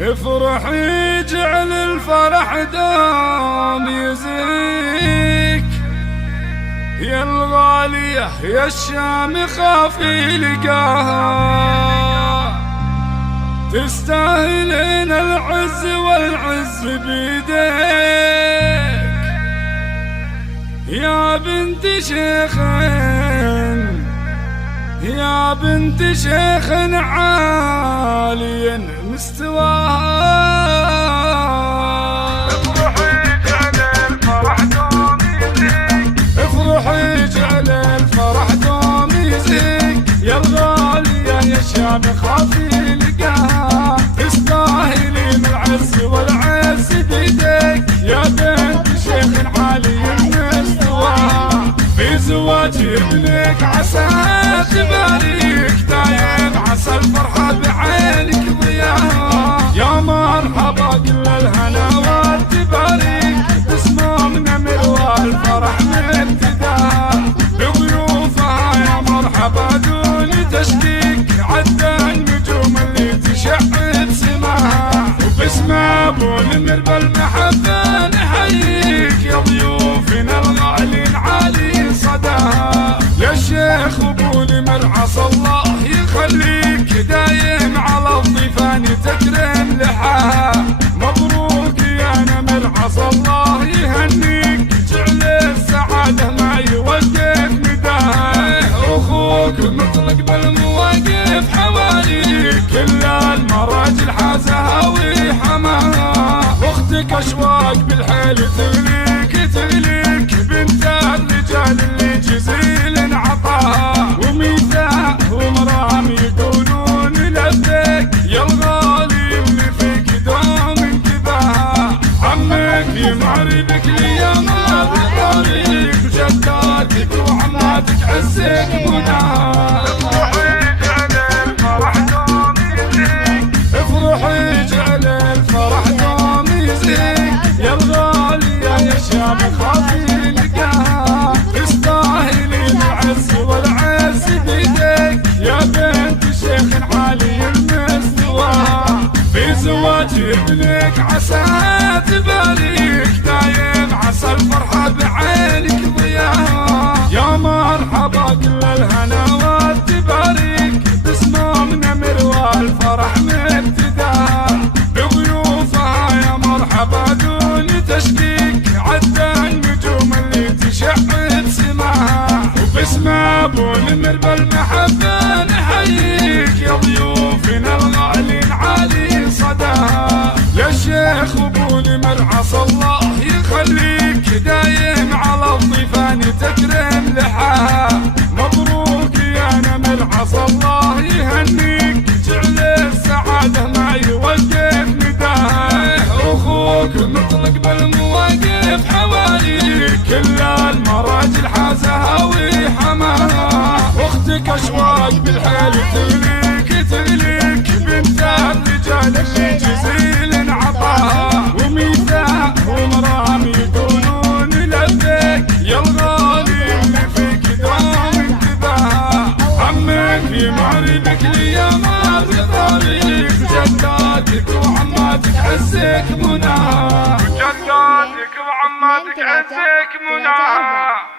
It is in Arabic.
افرحي جعل الفرح دوم يزيك، يا الغالية يا الشامخة في لقاها، تستاهلين العز والعز بيديك، يا بنت شيخ يا بنت شيخ عالي مستواها. افرحي جعل الفرح دوم يزيك، افرحي جعل الفرح دوم يزيك، يا الغالية يا الشامخة في لقاها، تستاهلين العز والعز بيديك، يا بنت شيخ عالي مستواها. في زواج ابنك عسى تباريك، دايم عسى الفرحة بعينك ضياها، يا مرحبا كل الهنا والتباريك، بسموم نمر والفرح مبتداها، بضيوفها يا مرحبا دون تشكيك، عدى النجوم اللي تشع بسماها، وباسم ابو نمر بالمحبة نحييك، يا ضيوفنا الغالين عالي صداها، يا الشيخ ابو نمر عسى الله يخليك، دايم على الضيفان تكرم لحاها، مبروك يا نمر عسى الله يهنيك، جعل السعادة ما يوقف نداها، اخوك مطلق بالمواقف حواليك، كل المراجل حازها وحماها، واختك اشواق بالحيل تغليك تغليك، بنت الرجال اللي جزيل عطاها، وميثاق ومرام يقولون لبيك، يا الغالي اللي فيك دوم انتباها، عمك يمعربك لي ما بطريق، جداتك وعماتك عزك مناها. افرحي جعل الفرح دوم يزيك، افرحي جعل الفرح دوم يزيك، يا الغالية يا الشامخة في لقاها، تستاهلين العز والعز بيديك، يا بنت شيخ عالي مستواها. في زواج ابنك عسى تباريك، دايم عسى الفرحة بعينك ضياها، يا مرحبا كل الهنا والتباريك، بسموم نمر والفرح مبتداها، بضيوفها يا مرحبا دون تشكيك، عدى النجوم اللي تشع بسماها، وباسم ابو نمر بالمحبة نحييك، يا ضيوفنا الغالين عالي صداها، يا الشيخ ابو نمر عسى الله يخليك، دايم على الضيفان تكرم لحاها، مبروك يا نمر عسى الله يهنيك، جعل السعادة ما يوقف نداها، اخوك مطلق بالمواقف حواليك، كل المراجل حازها وحماها، واختك اشواق بالحيل تغليك تغليك، بنت الرجال اللي جزيل عطاها، وميثاق ومرام يقولون لبيك، يا الغالي اللي فيك دوم انتباها، عمك يمعربك لي ما بطريق، جداتك وعماتك عزك مناها، جداتك وعماتك عزك مناها.